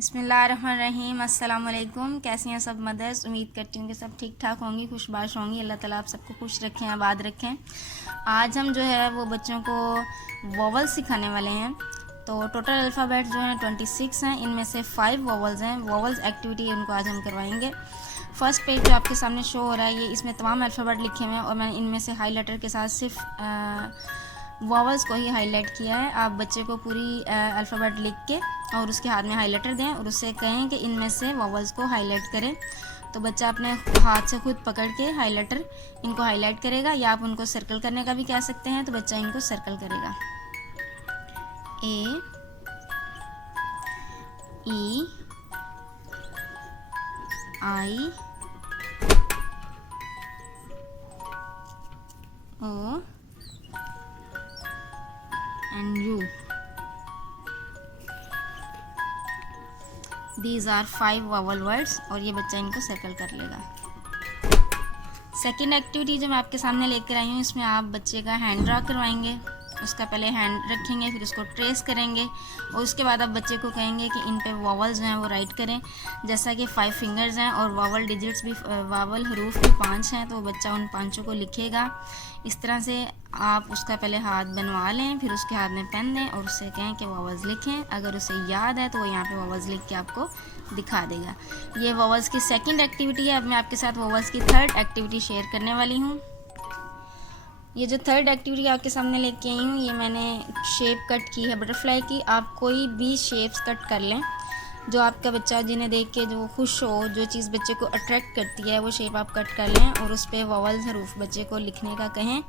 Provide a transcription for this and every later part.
बिस्मिल्लाहिर्रहमानिर्रहीम। अस्सलाम वालेकुम। कैसी हैं सब मदर्स? उम्मीद करती हूँ कि सब ठीक ठाक होंगी, खुशबाश होंगी। अल्लाह ताला आप सबको खुश रखें, आबाद रखें। आज हम जो है वो बच्चों को वोवल सिखाने वाले हैं। तो टोटल अल्फ़ाबेट जो हैं 26 हैं, इनमें से 5 वोवल्स हैं। वोवल्स एक्टिविटी उनको आज हम करवाएंगे। फर्स्ट पेज जो आपके सामने शो हो रहा है, ये इसमें तमाम अल्फ़ाबेट लिखे हुए हैं और मैंने इनमें से हाईलाइटर के साथ सिर्फ वॉवल्स को ही हाईलाइट किया है। आप बच्चे को पूरी अल्फ़ाबेट लिख के और उसके हाथ में हाईलाइटर दें और उससे कहें कि इनमें से वॉवल्स को हाईलाइट करें। तो बच्चा अपने हाथ से खुद पकड़ के हाईलाइटर इनको हाईलाइट करेगा, या आप उनको सर्कल करने का भी कह सकते हैं। तो बच्चा इनको सर्कल करेगा। ए, ई, आई, ओ and U. These are 5 vowel words और ये बच्चा इनको सर्कल कर लेगा। सेकेंड एक्टिविटी जो मैं आपके सामने लेकर आई हूँ, इसमें आप बच्चे का हैंड ड्रा करवाएंगे। उसका पहले हैंड रखेंगे, फिर उसको ट्रेस करेंगे और उसके बाद आप बच्चे को कहेंगे कि इन पे वॉवल्स जो हैं वो राइट करें। जैसा कि 5 फिंगर्स हैं और वॉवल डिजिट्स भी, वॉवल हरूफ भी 5 हैं, तो बच्चा उन 5 को लिखेगा। इस तरह से आप उसका पहले हाथ बनवा लें, फिर उसके हाथ में पेन दें और उससे कहें कि वॉवल्स लिखें। अगर उसे याद है तो वो यहाँ पे वॉवल्स लिख के आपको दिखा देगा। ये वॉवल्स की सेकंड एक्टिविटी है। अब मैं आपके साथ वॉवल्स की थर्ड एक्टिविटी शेयर करने वाली हूँ। ये जो थर्ड एक्टिविटी आपके सामने लेके आई हूँ, ये मैंने शेप कट की है बटरफ्लाई की। आप कोई भी शेप्स कट कर लें जो आपका बच्चा जिन्हें देख के जो खुश हो, जो चीज़ बच्चे को अट्रैक्ट करती है, वो शेप आप कट कर लें और उस पर वॉवल्स हरूफ बच्चे को लिखने का कहें।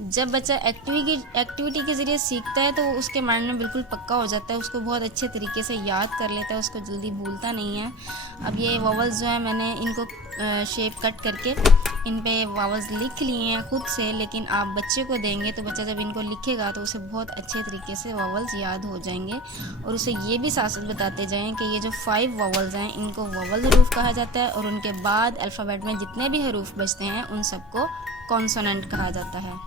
जब बच्चा एक्टिविटी के ज़रिए सीखता है तो वो उसके माइंड में बिल्कुल पक्का हो जाता है, उसको बहुत अच्छे तरीके से याद कर लेता है, उसको जल्दी भूलता नहीं है। अब ये वॉवल्स जो है मैंने इनको शेप कट करके इन पे वॉवल्स लिख लिए हैं खुद से, लेकिन आप बच्चे को देंगे तो बच्चा जब इनको लिखेगा तो उसे बहुत अच्छे तरीके से वॉवल्स याद हो जाएंगे। और उसे ये भी साथ साथ बताते जाएं कि ये जो 5 वॉवल्स हैं इनको वॉवल हरूफ कहा जाता है और उनके बाद अल्फ़ाबेट में जितने भी हरूफ बचते हैं उन सबको कॉन्सोनेंट कहा जाता है।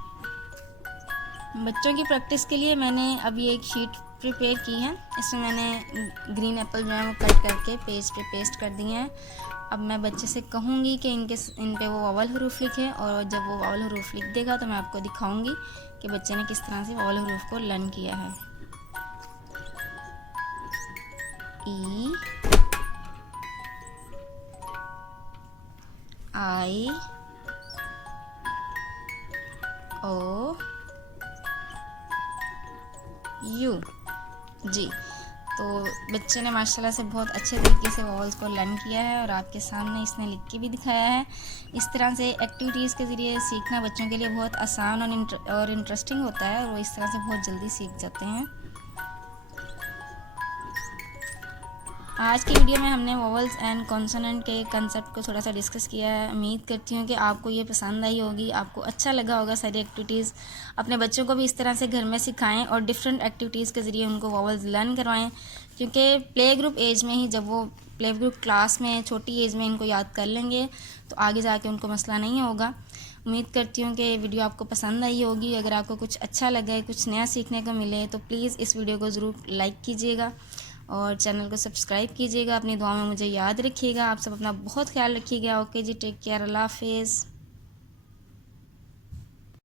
बच्चों की प्रैक्टिस के लिए मैंने अभी एक शीट प्रिपेयर की है। इसमें मैंने ग्रीन एप्पल जो है वो कट करके पेज पे पेस्ट कर दिए हैं। अब मैं बच्चे से कहूँगी कि इन पे वो वॉवल हरूफ लिखे, और जब वो वॉवल हरूफ लिख देगा तो मैं आपको दिखाऊंगी कि बच्चे ने किस तरह से वॉवल हरूफ को लर्न किया है। ई, आई, ओ, यू। जी, तो बच्चे ने माशाल्लाह से बहुत अच्छे तरीके से वॉवल्स को लर्न किया है और आपके सामने इसने लिख के भी दिखाया है। इस तरह से एक्टिविटीज़ के ज़रिए सीखना बच्चों के लिए बहुत आसान और इंटरेस्टिंग होता है और वो इस तरह से बहुत जल्दी सीख जाते हैं। आज की वीडियो में हमने वॉवल्स एंड कॉन्सोनेंट के कंसेप्ट को थोड़ा सा डिस्कस किया है। उम्मीद करती हूँ कि आपको ये पसंद आई होगी, आपको अच्छा लगा होगा। सारी एक्टिविटीज़ अपने बच्चों को भी इस तरह से घर में सिखाएं और डिफरेंट एक्टिविटीज़ के ज़रिए उनको वॉवल्स लर्न करवाएं, क्योंकि प्ले ग्रुप एज में ही, जब वो प्ले ग्रुप क्लास में छोटी एज में इनको याद कर लेंगे तो आगे जाके उनको मसला नहीं होगा। उम्मीद करती हूँ कि वीडियो आपको पसंद आई होगी। अगर आपको कुछ अच्छा लगे, कुछ नया सीखने को मिले तो प्लीज़ इस वीडियो को ज़रूर लाइक कीजिएगा और चैनल को सब्सक्राइब कीजिएगा। अपनी दुआ में मुझे याद रखिएगा। आप सब अपना बहुत ख्याल रखिएगा। ओके जी, टेक केयर, अल्लाह हाफिज़।